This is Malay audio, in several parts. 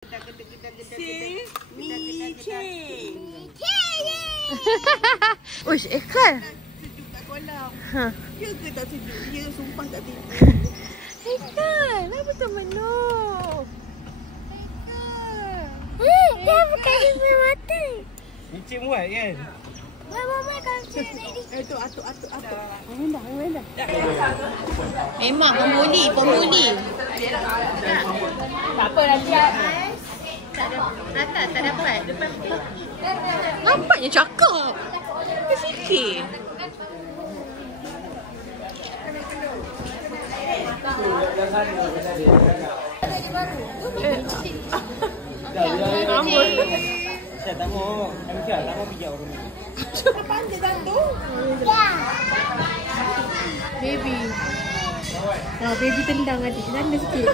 Si Miche. Uish, Ekal. Sejuk kat kolam. Ha. Ya ke tak sejuk? Ya, sumpah tak sejuk. Ekal, apa tu menuk? Dia bukan dia mata. Miche muat kan? Mama kalau sini. Tu atuk. Rendah. Memang pemuli. Tak apa nanti. Tak dapat. Depan. Nampaknya cakap. Dia fikir. Saya tak mau. Tak mau pijak orang ni. Apaan dia gantung? Baby. Baby tendang adik. Tanda sikit.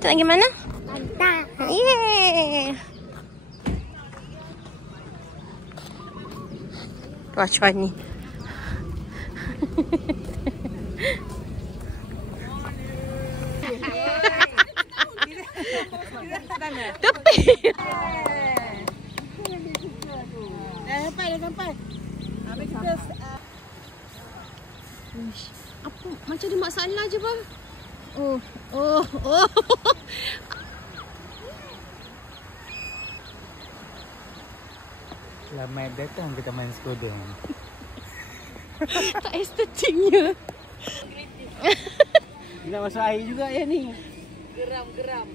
Kita lagi mana? Pantai. Yeay. Wah, cuan ni. Tepi. Sampai. Habis kita Apa? Macam ada masalah je bang. Oh. Selamat datang ke Taman Skoda. Tak estetiknya. Dia nak masuk air juga ya ni. geram.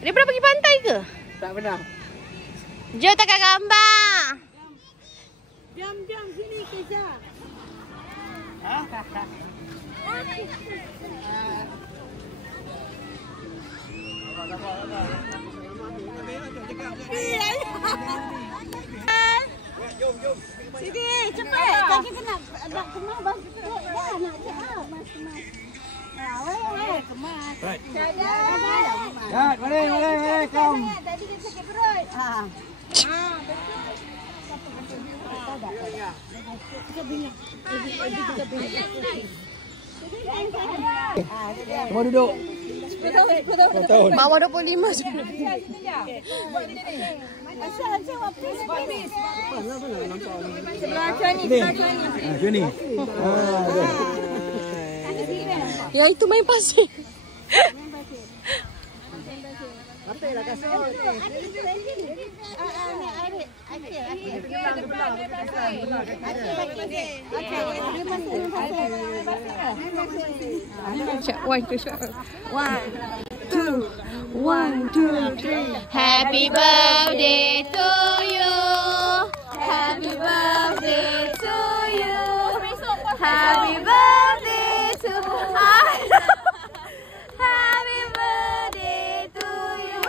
Dia pernah pergi pantai ke? Tak pernah. Jom takkan gambar. Jam sini Kesha. Jom. Sini, cepat. Kaki kena kemas baju tu. Ya, nak cepat. Mas. Kemas. Kat, mari, kom. Tadi dia sakit perut. Semua duduk. 10 tahun. Bawah 25 je. Sini. Yang itu main pasir. Apailah kasut. One, two, three. Happy birthday to you. Happy birthday to you. Happy birthday to Happy birthday to you.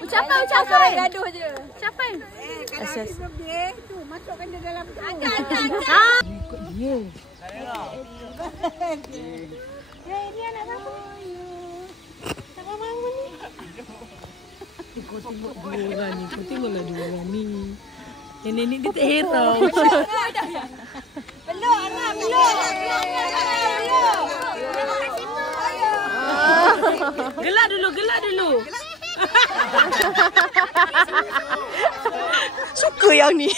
Ucapai. Gaduh je. Ucapai. Kalau birthday tu masukkan dia dalam tu. Ikut dia. Ini anak siapa? Siapa mama ni? Kau tengok dua orang ni. Kau tengoklah dua orang ni. Yang nenek dia tak heran. Peluk anak, peluk. Gelak dulu. Suka yang ni.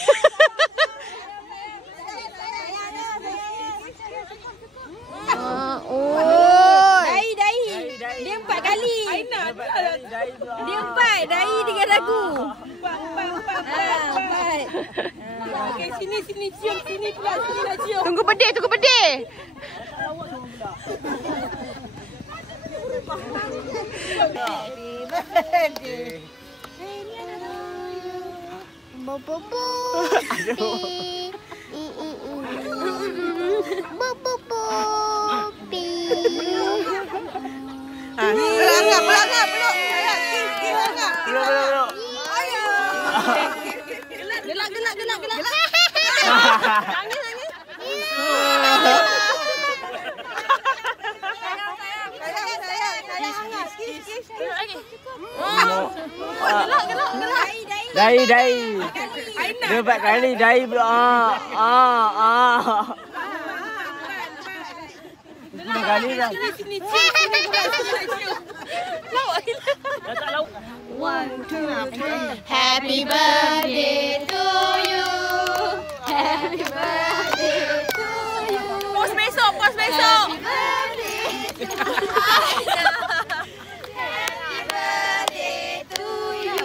Dai. Dia 4 kali. Dia 4. Dai dengan lagu. 4. Okey, sini cium. Sini pula, sini nak cium. Tunggu pedih. Happy birthday. Bobo. Gelak. Nangis. Dai. Dia 4 kali dai pula. 10 kali dah. Sini. Dah tak lauk. 1, 2, 3. Happy birthday to you. Happy birthday to you. Pos besok. Happy birthday. Happy birthday to you.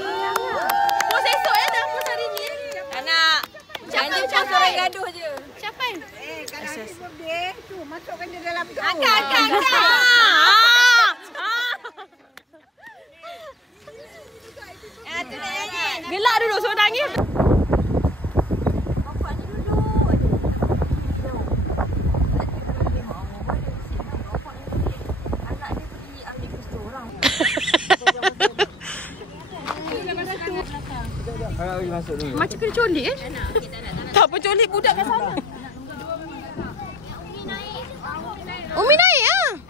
Pos esok ya, jangan pos hari ni. Tak nak. Jangan pos orang gaduh je. Capai. Kalau happy birthday tu masukkan dia dalam tu. Angkat. Gelak duduk suruh nangis. Bapaknya duduk aje. Anak dia pergi ambil pistol orang. Kalau pergi masuk dulu. Macam kena colik kan? Tak apa colik budak kat sana. Umi naik ah.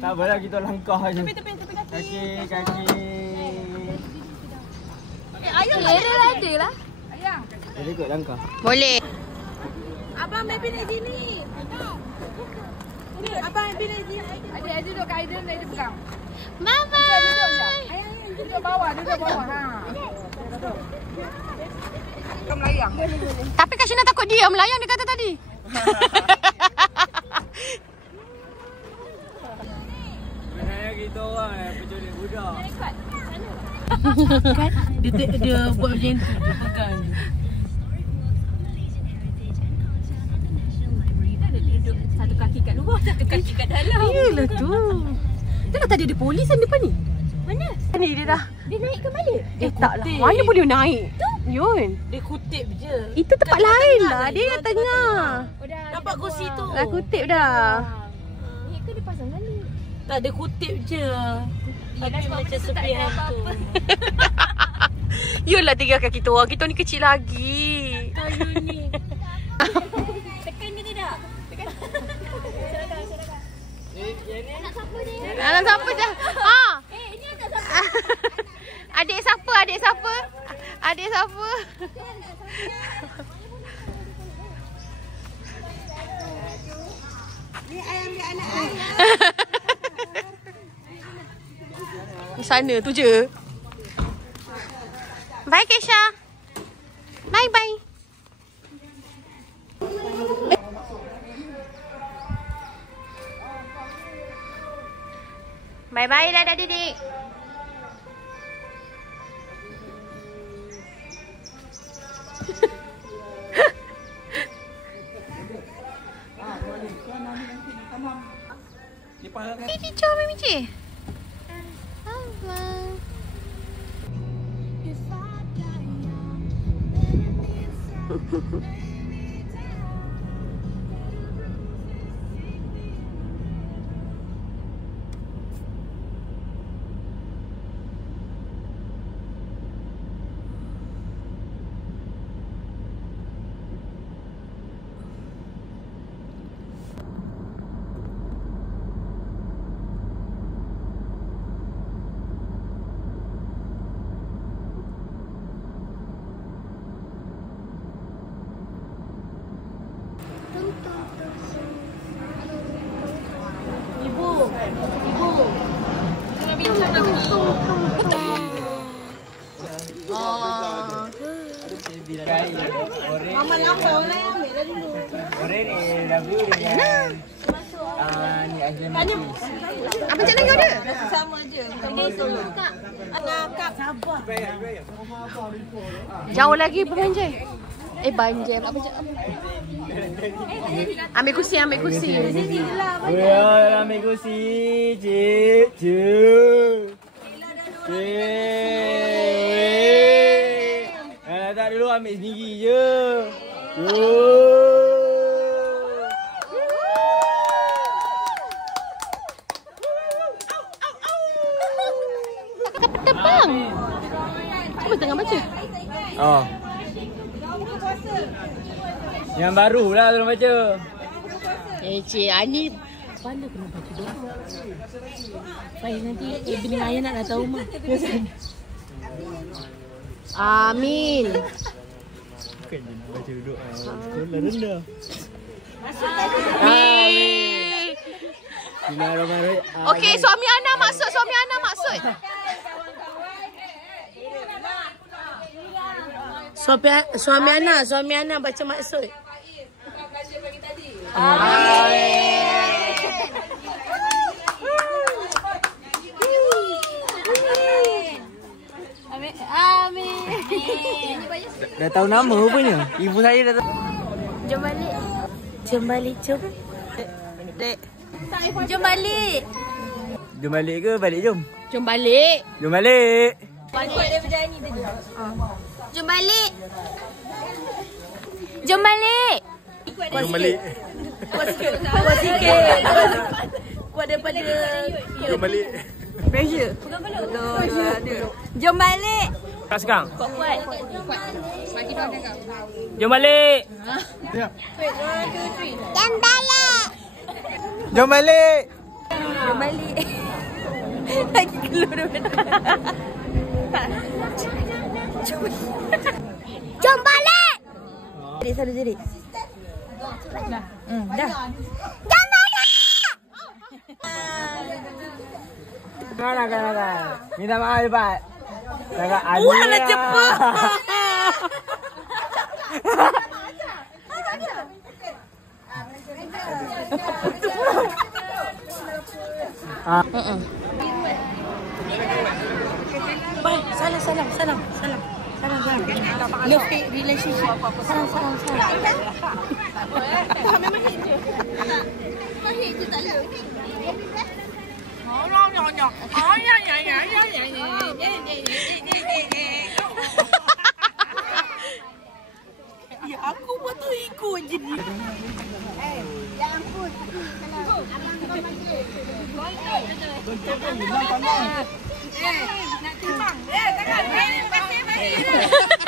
Tak apalah, kita langkah aje. Kaki. Ayah Ada lah. Jadi ikut langkah. Boleh. Abang ambil bilik sini. Abang ambil bilik sini. Adik duduk kat Aiden, dia pegang. Mama. Duduk bawah. Ha. Kau melayang. Tapi Kak Syina takut dia melayang dia kata tadi. Sebenarnya kita orang penculik budak. Kan dia buat macam tu, dia pegang je. Duduk satu kaki kat luar, satu kaki kat dalam. Iyalah tu. Tengok tadi ada polis kan depan ni. Mana? Ni dia dah. Dia naik ke balik? Tak lah. Mana boleh naik? Yun. Dia kutip je. Itu tempat lain lah. Dia kat tengah. Nampak kursi tu. Dah kutip dah. Ni ke dia pasang balik? Tak, dia kutip je. Tapi macam sepi hantu. Yolah tinggalkan kita orang. Kita ni kecil lagi. Kayu ni. Tekan ke tidak? Tekan. Anak siapa ni? Anak siapa je? Ha. Ini anak siapa? Adik siapa? Ni ayah ambil anak ayah. Di sana tu je. Bye Kesha. Bye. Bye dah Didik. Ini jom Mimi. Abang. Mama lambat orang ambil dah dulu. Oren AW dengan ni Azlan Mati. Apa macam mana kau ada? Sama je. Dia suruh kak. Anak kak. Jauh lagi Banjai. Banjai pula apa? Ambil kursi. Sini je lah. Ya, ambil kursi. Cik. Tak dulu ambil sendiri je. Terbang. Cuba tengah baca. Oh. Yang baru lah tolong baca. Cik, ni Kepala kena baca doa. Baik nanti dengan ayah nak datang rumah. amin. Bukan je nak baca doa. Sekolah rendah. Amin. Bismillahirrahmanirrahim. Okey, suami Ana maksud. Suami Ana baca maksud. Amin. Dah tahu nama rupanya. Ibu saya dah tahu. Jom balik. Jom balik. Jom balik. Jom balik ke? Balik jom. Jom balik. Jom balik. Kuat dia berjanji tadi. Jom balik. Jom balik. Jom balik. Kuat sikit. Kuat daripada Jom balik. pressure. Jom balik. Kat sekarang. Kuat. Jom balik. Jom balik. Jom balik. Jom balik. Lagi keluar daripada. Jom balik. Jadi satu jadi. Dah. Jom balik. Kan. Minta maaf cepat. Sangat adil. Wah, nak cepat. Baik, salam. Love relationship. Salam. Memang hit je. Memang hit je tak love. Ya, aku pun tu ikut je ni. Jangan pun. Kalau abang bagi. Nak timbang. Jangan. Pasir.